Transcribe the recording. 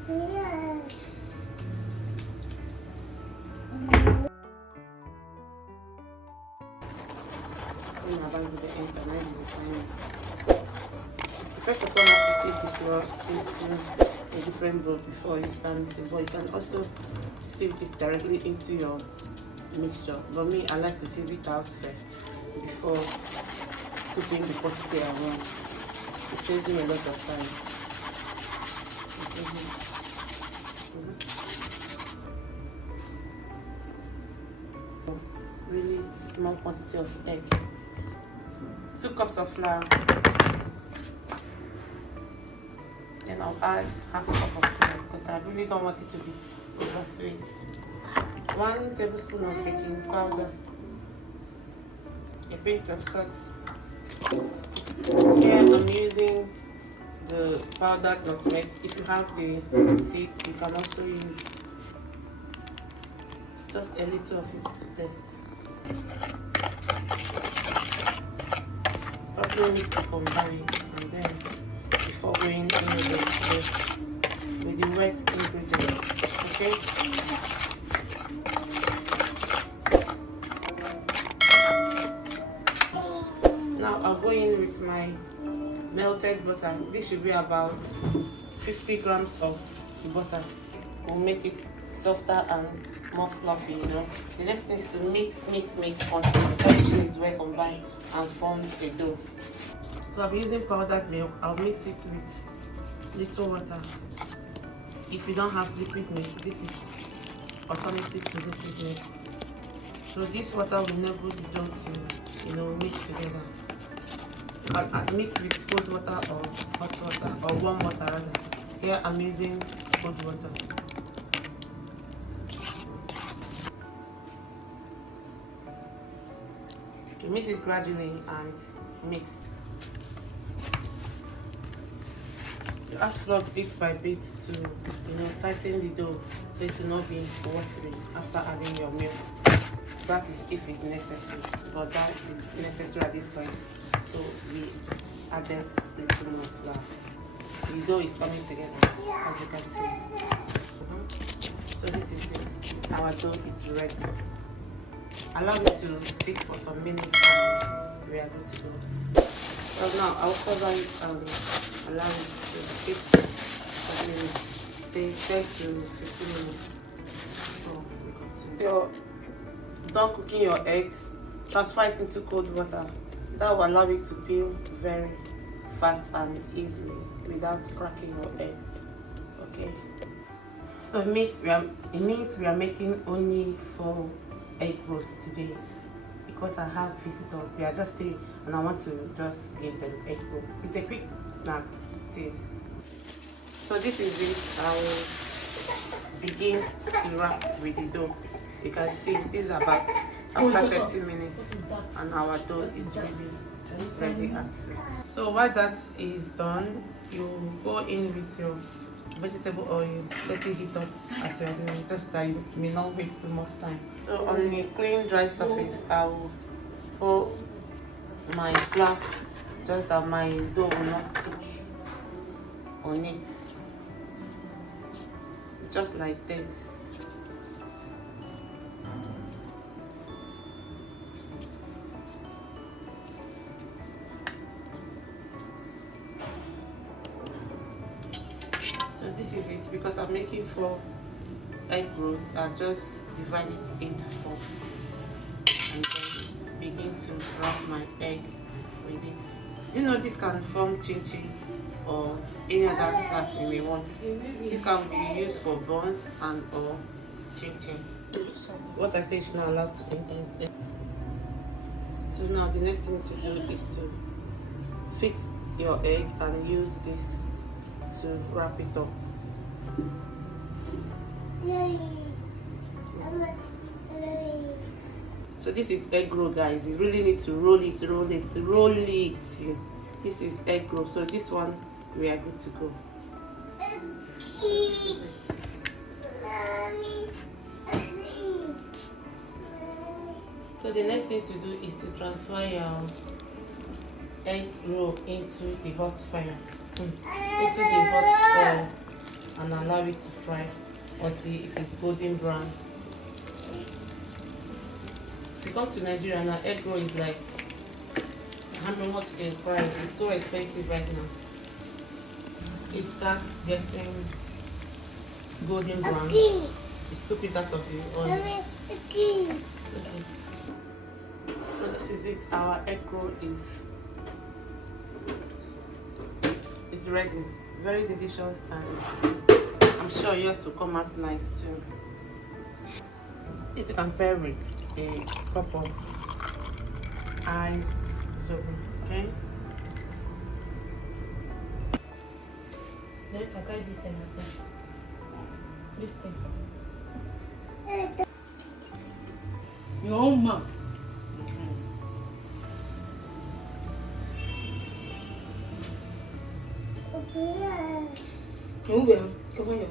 First of all, you have to sieve the flour into a different bowl before you start mixing, but you can also sieve this directly into your mixture. But me, I like to sieve it out first before scooping the quantity I want. It saves me a lot of time. Really small quantity of egg. 2 cups of flour. Then I'll add half a cup of flour because I really don't want it to be over sweet. 1 tablespoon of baking powder. A pinch of salt. Here I'm using the powdered nutmeg. If you have the seed, you can also use just a little of it to taste. Probably mix to combine, and then before going in with the wet ingredients. Okay. Now I'll go in with my melted butter. This should be about 50 grams of butter. Will make it softer and more fluffy, you know. The next thing is to mix until everything is well combined and forms a dough. So I'm using powdered milk. I'll mix it with little water. If you don't have liquid milk, this is alternative to liquid milk. So this water will enable the dough to, you know, mix together. I mix with cold water or hot water or warm water rather. Here I'm using cold water. You mix it gradually and mix. You add flour bit by bit to, you know, tighten the dough so it will not be watery after adding your milk. That is if it's necessary, but that is necessary at this point. So we added a little more flour. The dough is coming together, as you can see. So this is it. Our dough is ready. Allow it to sit for some minutes and we are good to go. So now I'll cover it and allow it to sit for minutes. Say 10 to 15 minutes before we continue. So done cooking your eggs, transfer it into cold water. That will allow it to peel very fast and easily without cracking your eggs. Okay. So it means we are making only 4 egg rolls today because I have visitors. They are just 3 and I want to just give them egg roll. It's a quick snack. It is. So this is it. I will begin to wrap with the dough. You can see this is about after 30 minutes and our dough is really ready and sweet. So while that is done, you go in with your vegetable oil, let it heat us as you are doing, just that you may not waste too much time. So on a clean dry surface, I will pour my flour just that my dough will not stick on it, just like this. So this is it. Because I'm making 4 egg rolls, I'll just divide it into 4 and then begin to wrap my egg with it. Do you know this can form chin chin or any other snack you may want? This can be used for buns and or chin chin. What I say is not allowed to enter. So now the next thing to do is to fix your egg and use this to wrap it up. So this is egg roll, guys. You really need to roll it. This is egg roll. So this one we are good to go. So this is it. So the next thing to do is to transfer your egg roll into the hot fire, into the hot oil, and allow it to fry until it is golden brown. If you come to Nigeria now, egg roll is like how much in price? It's so expensive right now. It starts getting golden brown. You scoop it out of the oil. Okay. So this is it. Our egg roll is ready. Very delicious, and I'm sure yours will come out nice too. This you can pair with a cup of iced soap. Okay. There's a guy this thing as well. This thing. Your own mouth. Move it. Cover your